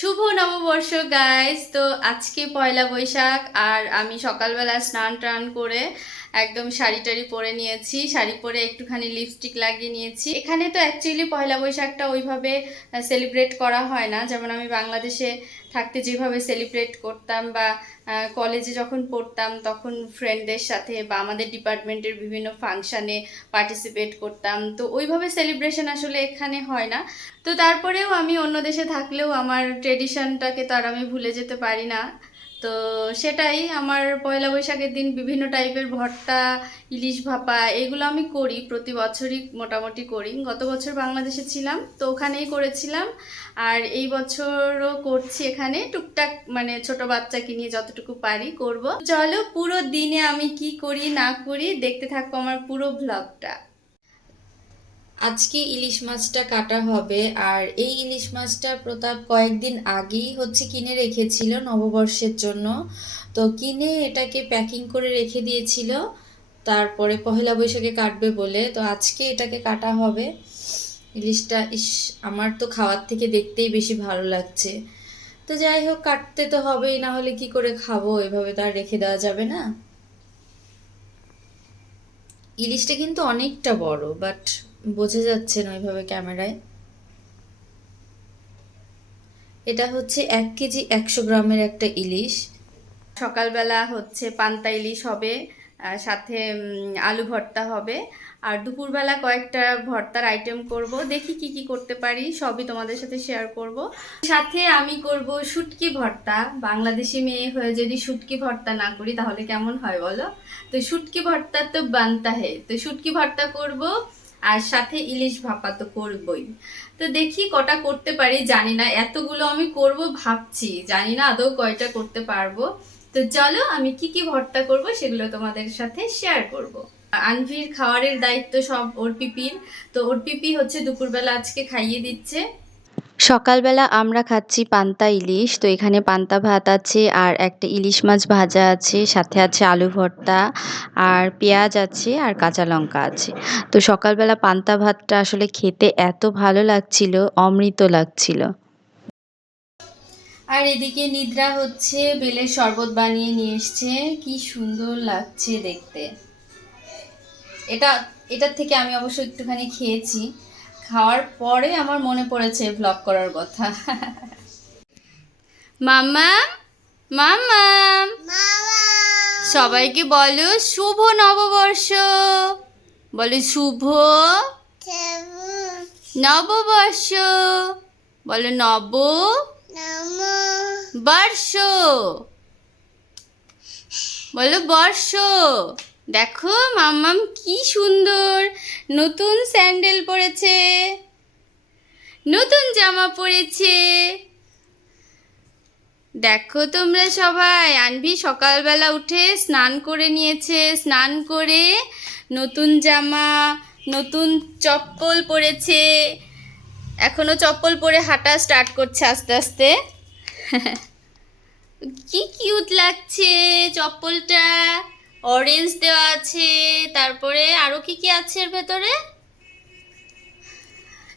শুভ নববর্ষ গাইস। তো আজকে পয়লা বৈশাখ আর আমি সকালবেলা স্নান টান করে একদম শাড়ি টাড়ি পরে নিয়েছি। শাড়ি পরে একটুখানি লিপস্টিক লাগিয়ে নিয়েছি। এখানে তো অ্যাকচুয়ালি পয়লা বৈশাখটা ওইভাবে সেলিব্রেট করা হয় না, যেমন আমি বাংলাদেশে থাকতে যেভাবে সেলিব্রেট করতাম বা কলেজে যখন পড়তাম তখন ফ্রেন্ডদের সাথে বা আমাদের ডিপার্টমেন্টের বিভিন্ন ফাংশানে পার্টিসিপেট করতাম। তো ওইভাবে সেলিব্রেশন আসলে এখানে হয় না। তো তারপরেও আমি অন্য দেশে থাকলেও আমার ট্রেডিশনটাকে তো আর আমি ভুলে যেতে পারি না। তো সেটাই আমার পয়লা বৈশাখের দিন বিভিন্ন টাইপের ভর্তা, ইলিশ ভাপা এগুলো আমি করি, প্রতি বছরই মোটামুটি করি। গত বছর বাংলাদেশে ছিলাম তো ওখানেই করেছিলাম, আর এই বছরও করছি এখানে টুকটাক, মানে ছোট বাচ্চাকে নিয়ে যতটুকু পারি করব। চলো পুরো দিনে আমি কি করি না করি দেখতে থাকবো আমার পুরো ভ্লগটা। আজকে ইলিশ মাছটা কাটা হবে, আর এই ইলিশ মাছটা প্রতাপ কয়েকদিন আগেই কিনে রেখেছিল নববর্ষের জন্য। তো কিনে এটাকে প্যাকিং করে রেখে দিয়েছিল, তারপরে পহেলা বৈশাখে কাটবে বলে। তো আজকে এটাকে কাটা হবে ইলিশটা। ইস, আমার তো খাওয়ার থেকে দেখতেই বেশি ভালো লাগছে। তো যাই হোক, কাটতে তো হবেই, না হলে কি করে খাবো, এভাবে তো আর রেখে দেওয়া যাবে না। ইলিশটা কিন্তু অনেকটা বড়, বাট বোঝা যাচ্ছে না ওইভাবে ক্যামেরায়। এটা 1 কেজি 100 গ্রামের একটা ইলিশ। সকালবেলা পান্তা ইলিশ হবে, সাথে আলু ভর্তা হবে। আর দুপুরবেলা কয়েকটা ভর্তার আইটেম করব, দেখি কি কি করতে পারি, সবই তোমাদের সাথে শেয়ার করব। সাথে আমি করব শুটকি ভর্তা। বাংলাদেশি মেয়ে হয়ে যদি শুটকি ভর্তা না করি তাহলে কেমন হয় বলো? তো শুটকি ভর্তা তো বানতা হে, তো শুটকি ভর্তা করব। আর সাথে ইলিশ ভাপা তো করবই। তো দেখি কটা করতে পারি, জানি না। এতগুলো আমি করব ভাবছি, জানি না আদৌ কয়টা করতে পারবো। তো চলো আমি কি কি ভর্তা করব সেগুলো তোমাদের সাথে শেয়ার করব। আনভির খাওয়ারের দায়িত্ব সব ওর পিপির। তো ওর পিপি দুপুরবেলা আজকে খাইয়ে দিচ্ছে। সকালবেলা আমরা খাচ্ছি পান্তা ইলিশ। তো এখানে পান্তা ভাত আছে, আর একটা ইলিশ মাছ ভাজা আছে, সাথে আছে আলু ভর্তা, আর পেঁয়াজ আছে, আর কাঁচা লঙ্কা আছে। তো সকালবেলা পান্তা ভাতটা আসলে খেতে এত ভালো লাগছিল, অমৃত লাগছিল। আর এদিকে নিদ্রা বেলের শরবত বানিয়ে নিয়ে এসছে, কি সুন্দর লাগছে দেখতে। এটা এটার থেকে আমি অবশ্য একটুখানি খেয়েছি। খাওয়ার পরে আমার মনে পড়েছে ভ্লগ করার কথা। মাম্মাম, মাম্মাম, সবাইকে বলো শুভ নববর্ষ। বলো শুভ নববর্ষ। বলো নব বর্ষ। বলো বর্ষ। দেখো মাম্মাম কি সুন্দর নতুন স্যান্ডেল পরেছে, নতুন জামা পরেছে। দেখো তোমরা সবাই, আনভি সকালবেলা উঠে স্নান করে নিয়েছে, স্নান করে নতুন জামা, নতুন চপ্পল পরেছে। এখনো চপ্পল পরে হাঁটা স্টার্ট করছে আস্তে আস্তে। কি কিউট লাগছে চপ্পলটা, অরেঞ্জ দেওয়া আছে। তারপরে আরো কি কি আছে এর ভেতরে?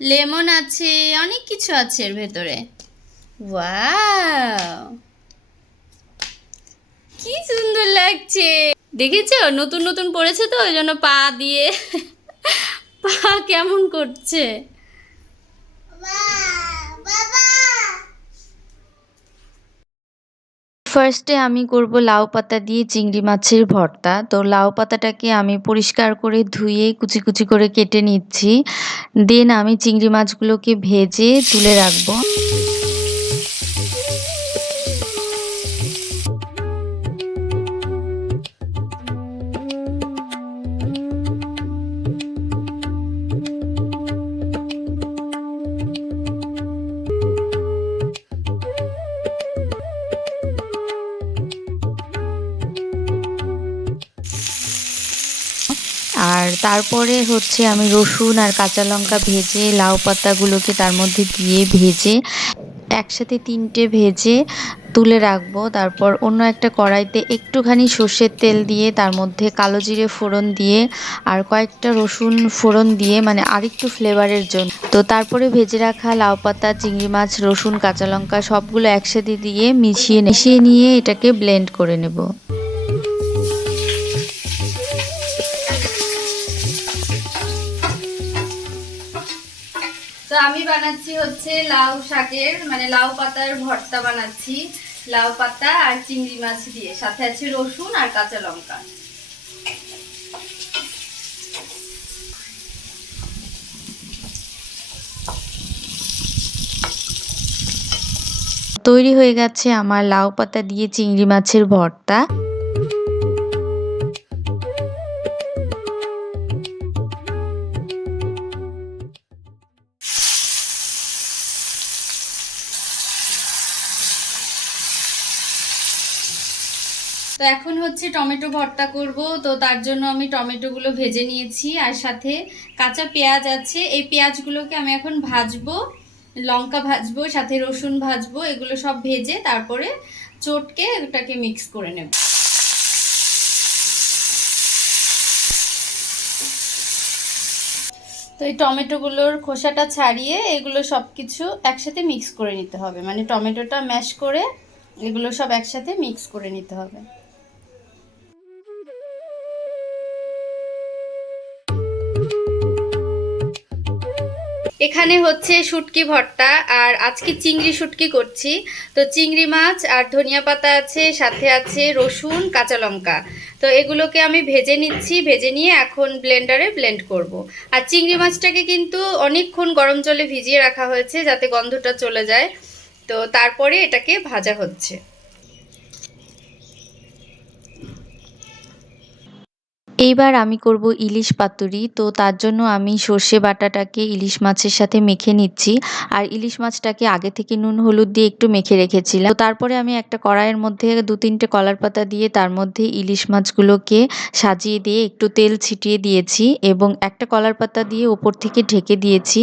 লেমন আছে, অনেক কিছু আছে এর ভেতরে। ওয়াও, কি সুন্দর লাগছে। দেখেছো নতুন নতুন পড়েছে তো ওই জন্য পা দিয়ে পা কেমন করছে। ফার্স্টে আমি করব লাউ পাতা দিয়ে চিংড়ি মাছের ভর্তা। তো লাউ পাতাটাকে আমি পরিষ্কার করে ধুয়ে কুচি কুচি করে কেটে নিচ্ছি। দেন আমি চিংড়ি মাছগুলোকে ভেজে তুলে রাখবো। আর তারপরে আমি রসুন আর কাঁচা লঙ্কা ভেজে লাউ পাতাগুলোকে তার মধ্যে দিয়ে ভেজে একসাথে 3টে ভেজে তুলে রাখবো। তারপর অন্য একটা কড়াইতে একটুখানি সর্ষের তেল দিয়ে তার মধ্যে কালো জিরে ফোড়ন দিয়ে আর কয়েকটা রসুন ফোড়ন দিয়ে, মানে আরেকটু ফ্লেভারের জন্য। তো তারপরে ভেজে রাখা লাউ পাতা, চিংড়ি মাছ, রসুন, কাঁচা লঙ্কা সবগুলো একসাথে দিয়ে মিশিয়ে নিয়ে এটাকে ব্লেন্ড করে নেব। তো আমি বানাচ্ছি হচ্ছে লাউ শাকের মানে লাউ পাতার ভর্তা বানাচ্ছি, লাউ পাতা আর চিংড়ি মাছ দিয়ে, সাথে আছে রসুন আর কাঁচা লঙ্কা। তৈরি হয়ে গেছে আমার লাউ পাতা দিয়ে চিংড়ি মাছের ভর্তা। তো এখন হচ্ছে টমেটো ভর্তা করব। তো তার জন্য আমি টমেটোগুলো ভেজে নিয়েছি, আর সাথে কাঁচা পেঁয়াজ আছে, এই পেঁয়াজগুলোকে আমি এখন ভাজবো, লঙ্কা ভাজবো, সাথে রসুন ভাজবো, এগুলো সব ভেজে তারপরে চটকে ওটাকে মিক্স করে নেব। তো এই টমেটোগুলোর খোসাটা ছাড়িয়ে এগুলো সব কিছু একসাথে মিক্স করে নিতে হবে, মানে টমেটোটা ম্যাশ করে এগুলো সব একসাথে মিক্স করে নিতে হবে। এখানে হচ্ছে শুটকি ভর্তা, আর আজকে চিংড়ি শুটকি করছি। তো চিংড়ি মাছ আর ধনিয়া পাতা আছে, সাথে আছে রসুন, কাঁচা লঙ্কা। তো এগুলোকে আমি ভেজে নিচ্ছি, ভেজে নিয়ে এখন ব্লেন্ডারে ব্লেন্ড করব। আর চিংড়ি মাছটাকে কিন্তু অনেকক্ষণ গরম জলে ভিজিয়ে রাখা হয়েছে যাতে গন্ধটা চলে যায়। তো তারপরে এটাকে ভাজা হচ্ছে। এইবার আমি করব ইলিশ পাতুরি। তো তার জন্য আমি সর্ষে বাটাটাকে ইলিশ মাছের সাথে মেখে নিচ্ছি, আর ইলিশ মাছটাকে আগে থেকে নুন হলুদ দিয়ে একটু মেখে রেখেছিলাম। তো তারপরে আমি একটা কড়াইয়ের মধ্যে 2-3টে কলার পাতা দিয়ে তার মধ্যে ইলিশ মাছগুলোকে সাজিয়ে দিয়ে একটু তেল ছিটিয়ে দিয়েছি এবং একটা কলার পাতা দিয়ে ওপর থেকে ঢেকে দিয়েছি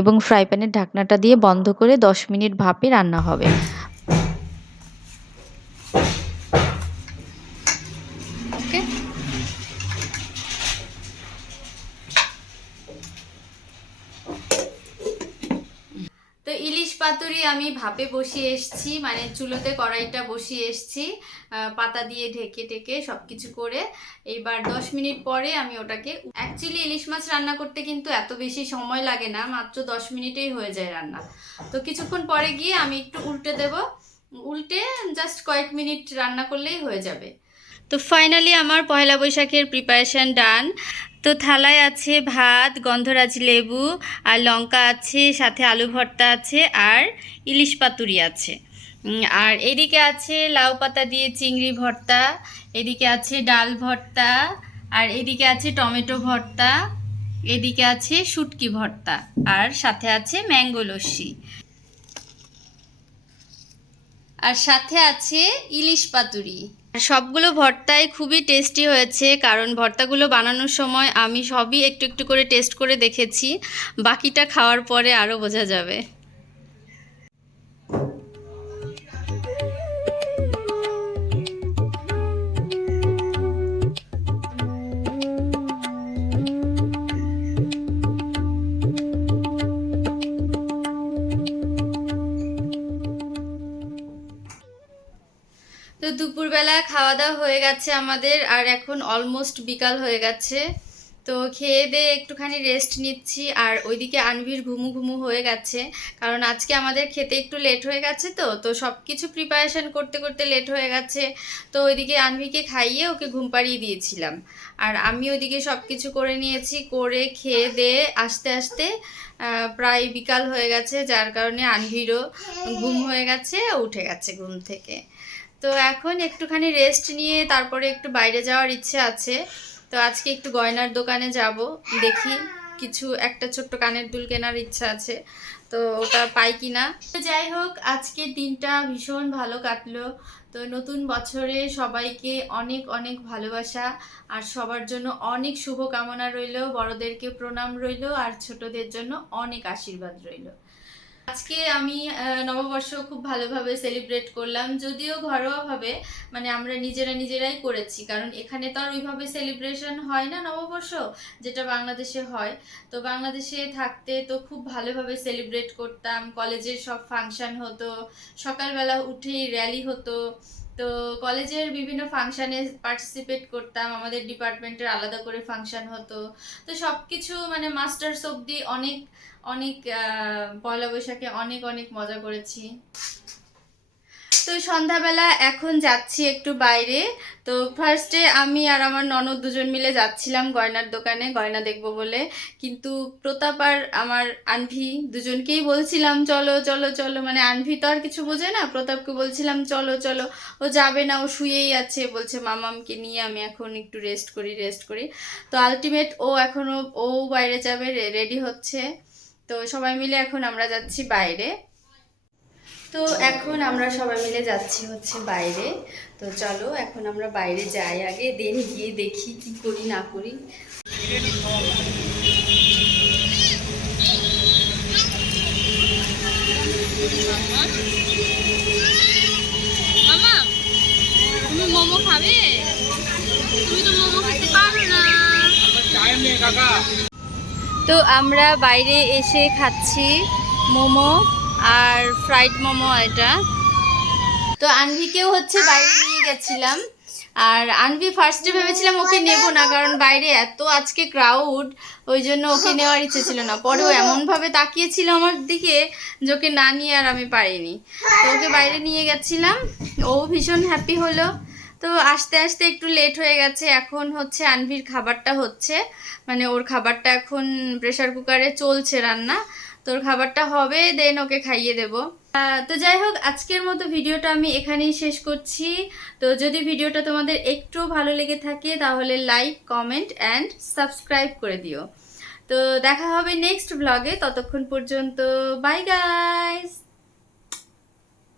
এবং ফ্রাই প্যানের ঢাকনাটা দিয়ে বন্ধ করে 10 মিনিট ভাপে রান্না হবে। ওকে, তো ইলিশ পাতুরি আমি ভাপে বসিয়ে এসেছি, মানে চুলোতে কড়াইটা বসিয়ে এসেছি, পাতা দিয়ে ঢেকে ঢেকে সব কিছু করে। এইবার 10 মিনিট পরে আমি ওটাকে, অ্যাকচুয়ালি ইলিশ মাছ রান্না করতে কিন্তু এত বেশি সময় লাগে না, মাত্র 10 মিনিটেই হয়ে যায় রান্না। তো কিছুক্ষণ পরে গিয়ে আমি একটু উল্টে দেব, উল্টে জাস্ট কয়েক মিনিট রান্না করলেই হয়ে যাবে। তো ফাইনালি আমার পয়লা বৈশাখের প্রিপারেশন ডান। তো থালায় আছে ভাত, গন্ধরাজ লেবু আর লঙ্কা আছে, সাথে আলু ভর্তা আছে আর ইলিশ পাতুরি আছে। আর এদিকে আছে লাউ পাতা দিয়ে চিংড়ি ভর্তা, এদিকে আছে ডাল ভর্তা, আর এদিকে আছে টমেটো ভর্তা, এদিকে আছে শুটকি ভর্তা, আর সাথে আছে ম্যাঙ্গো লস্যি, আর সাথে আছে ইলিশ পাতুরি। সবগুলো ভর্তাই খুবই টেস্টি হয়েছে, কারণ ভর্তাগুলো বানানোর সময় আমি সবই একটু একটু করে টেস্ট করে দেখেছি, বাকিটা খাওয়ার পরে আরও বোঝা যাবে। তো দুপুরবেলা খাওয়া দাওয়া হয়ে গেছে আমাদের, আর এখন অলমোস্ট বিকাল হয়ে গেছে। তো খেয়ে দিয়ে একটুখানি রেস্ট নিচ্ছি, আর ওইদিকে আনভির ঘুমু ঘুমু হয়ে গেছে, কারণ আজকে আমাদের খেতে একটু লেট হয়ে গেছে। তো সব কিছু প্রিপারেশন করতে করতে লেট হয়ে গেছে। তো ওইদিকে আনভিকে খাইয়ে ওকে ঘুম পাড়িয়ে দিয়েছিলাম, আর আমি ওইদিকে সব কিছু করে নিয়েছি, করে খেয়ে দিয়ে আস্তে আস্তে প্রায় বিকাল হয়ে গেছে, যার কারণে আনভিরও ঘুম হয়ে গেছে, উঠে গেছে ঘুম থেকে। তো এখন একটুখানি রেস্ট নিয়ে তারপরে একটু বাইরে যাওয়ার ইচ্ছে আছে। তো আজকে একটু গয়নার দোকানে যাব, দেখি কিছু একটা ছোট্ট কানের দুল কেনার ইচ্ছা আছে, তো ওটা পাই কিনা। তো যাই হোক, আজকের দিনটা ভীষণ ভালো কাটলো। তো নতুন বছরে সবাইকে অনেক অনেক ভালোবাসা, আর সবার জন্য অনেক শুভকামনা রইল, বড়দেরকে প্রণাম রইল, আর ছোটদের জন্য অনেক আশীর্বাদ রইল। আজকে আমি নববর্ষ খুব ভালোভাবে সেলিব্রেট করলাম, যদিও ঘরোয়াভাবে, মানে আমরা নিজেরাই করেছি, কারণ এখানে তো আর ওইভাবে সেলিব্রেশন হয় না নববর্ষ যেটা বাংলাদেশে হয়। তো বাংলাদেশে থাকতে তো খুব ভালোভাবে সেলিব্রেট করতাম, কলেজের সব ফাংশন হতো, সকালবেলা উঠেই র্যালি হতো, তো কলেজের বিভিন্ন ফাংশানে পার্টিসিপেট করতাম, আমাদের ডিপার্টমেন্টের আলাদা করে ফাংশন হতো। তো সব কিছু মানে মাস্টার্স অবধি অনেক অনেক পয়লা বৈশাখে অনেক অনেক মজা করেছি। তো সন্ধ্যাবেলা এখন যাচ্ছি একটু বাইরে। তো ফার্স্টে আমি আর আমার ননদ দুজন মিলে যাচ্ছিলাম গয়নার দোকানে গয়না দেখবো বলে, কিন্তু প্রতাপ আর আমার আনভি দুজনকেই বলছিলাম চলো চলো চলো, মানে আনভি তো আর কিছু বোঝে না, প্রতাপকে বলছিলাম চলো চলো, ও যাবে না, ও শুয়েই আছে, বলছে মামামকে নিয়ে আমি এখন একটু রেস্ট করি। তো আলটিমেট ও এখনো ও বাইরে যাবে, রেডি হচ্ছে। তো সবাই মিলে এখন আমরা যাচ্ছি বাইরে। তো এখন আমরা সবাই মিলে যাচ্ছি হচ্ছে বাইরে। তো চলো এখন আমরা বাইরে যাই, আগে দেন গিয়ে দেখি কি করি না করি। মামা, তুমি মোমো খাবে? তুমি তো মোমো খেতে পারো না। তো আমরা বাইরে এসে খাচ্ছি মোমো আর ফ্রাইড মোমো এটা। তো আনভিকেও হচ্ছে বাইরে নিয়ে গেছিলাম, আর আনভি ফার্স্টে ভেবেছিলাম ওকে নেব না, কারণ বাইরে এত আজকে ক্রাউড, ওই জন্য ওকে নেওয়ার ইচ্ছে ছিল না। পরেও এমনভাবে তাকিয়েছিল আমার দিকে যে ওকে না নিয়ে আর আমি পারিনি, তো ওকে বাইরে নিয়ে গেছিলাম, ও ভীষণ হ্যাপি হলো। তো আস্তে আস্তে একটু লেট হয়ে গেছে, এখন হচ্ছে আনভির খাবারটা হচ্ছে, মানে ওর খাবারটা এখন প্রেসার কুকারে চলছে রান্না, তোর খাবারটা হবে, দেন ওকে খাইয়ে দেব। তো যাই হোক, আজকের মতো ভিডিওটা আমি এখানেই শেষ করছি। তো যদি ভিডিওটা তোমাদের একটু ভালো লেগে থাকে তাহলে লাইক, কমেন্ট অ্যান্ড সাবস্ক্রাইব করে দিও। তো দেখা হবে নেক্সট ব্লগে, ততক্ষণ পর্যন্ত বাই গাইস।